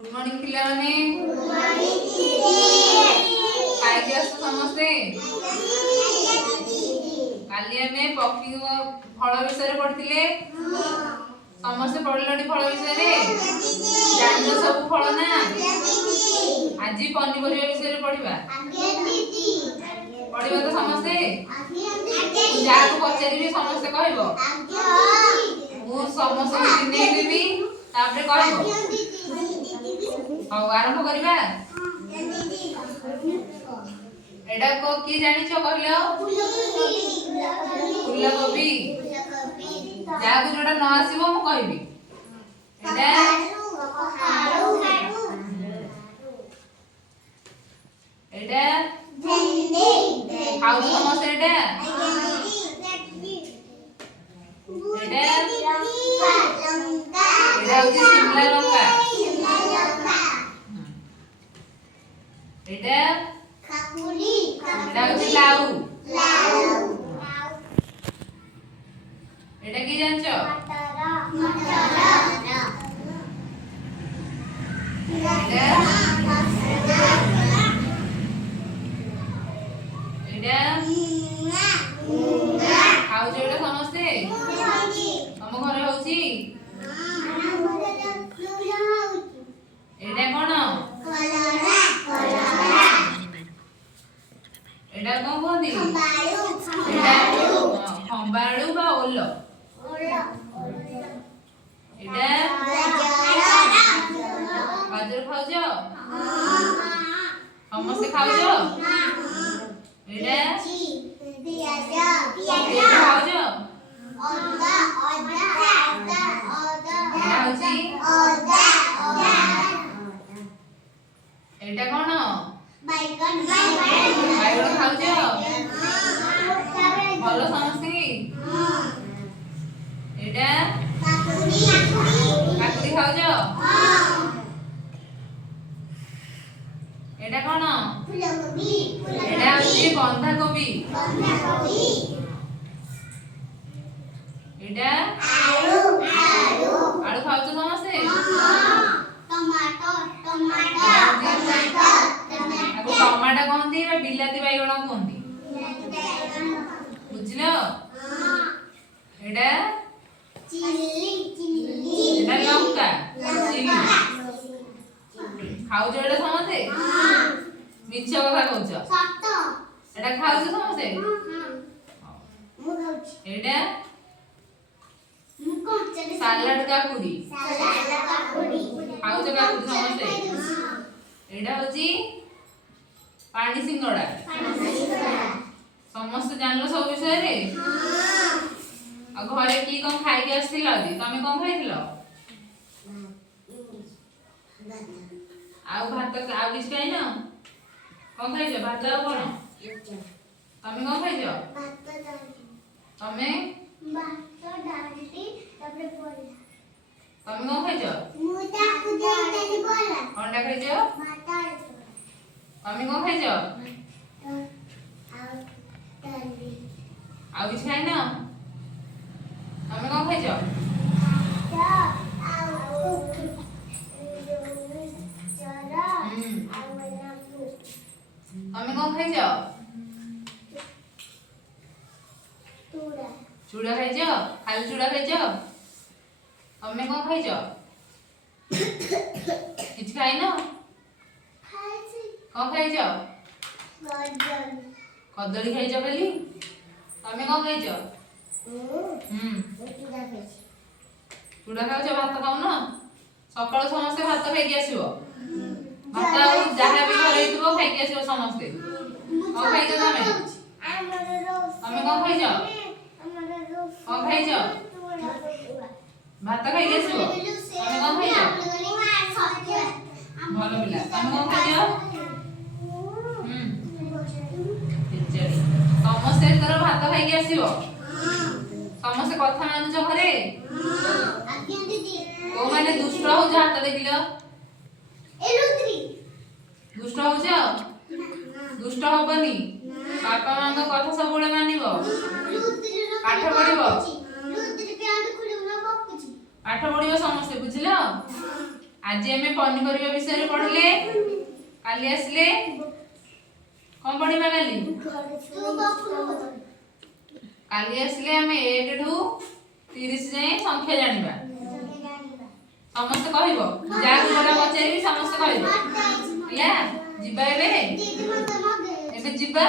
good morning पिलाने खाई आस समस्ते काली आमे पक्षी फल विषय पढ़ते समस्ते पढ़ल फल विषय जान सब फल ना आज पनीपरिया विषय पढ़ा पढ़ा तो समस्ते जहाँ को पचारि समस्ते कह समस्त देवी कह हौ आरंभ करबा एडा को की जानि छ कहलो फूलकोबी जा को जोडा न आसीबो म कहबी एडा एडा भेंडी खाउ समस्त एडा एडा लंका एडा होची शिमला लंका एडा काकुली एडा होची लाउ एडा की जानछो मटर एडा खाउ जोडा समस्ते तम घरे होची एडा कोन एडा कोन कहती खंबाळू बा ओलो एडा गाजर खाउजो समस्ते खाउजो एडा पियाज खाउजो एडा कोन बैगन खाउजो भलो समस्ते एडा काकुड़ी खाउजो एडा कोन फूलकोबी एडा होची बंधा कोबी एडा आलू खाउजो समस्ते टमाटा कहती बिलाती बैगण कहती बुझलो एडा एडा लंका चिली खाउजो एडा समस्ते मिछ कथा कहउछ एडा खाउछ समस्ते एडा सालाड काकुड़ी खाउछ काकुड़ी समस्ते एडा होची पानी सिंगड़ा समस्त जानलो सब विषय रे आ घरे की कोन खाइ के आस्थिला जी तमे कोन खाइथिलो आ भात आ किछ खाइ न कोन खाइछ भात आ कोन तमे कोन खाइछ भात डाली तमे भात डाली तबे बोला तमे कोन खाइछ मुटा कुदे डाली बोला कोनटा खाइछ भात तमे कोन खाइछ आ किछ खाइ न तमे कोन खाइछ तमे कोन खाइछ चूड़ा खाइछ खाली चूड़ा खाइछ तमे कोन खाइछ किछ खाइ न कोन खाइछ कदली खाइछ खाली तमे कोन खाइछ चूड़ा खाइछ भात खाउ न सकाळ समस्त भात खाइके आसीबो भात जहाँ भी घर हेतुबो खाइके आसीबो समस्त कोन खाइछ तमे कोन खाइछ कोन खाइछ भात खाइके आसीबो तमे कोन खाइछ भलो पिला तमे कोन खाइछ समस्ते तोर भात खाइके आसीबो समस्ते कथा मानुछ घरे को माने दुष्ट हो जा हाथ देखिलो दुष्ट हो जा दुष्ट होबनी बापा मां को कथा सब बळे मानिबो पाठ पढिबो पाठ पढिबो समस्ते बुझिलो आज आम पनीपरिया विषय पढ़ले काली आसले कौन पढ़ा काली आसले आम 1 ଠୁ 30 जाए संख्या जानिबा समस्त कहब जहाँ जोड़ा पचारि समस्त कहब जिबा एबे जीवा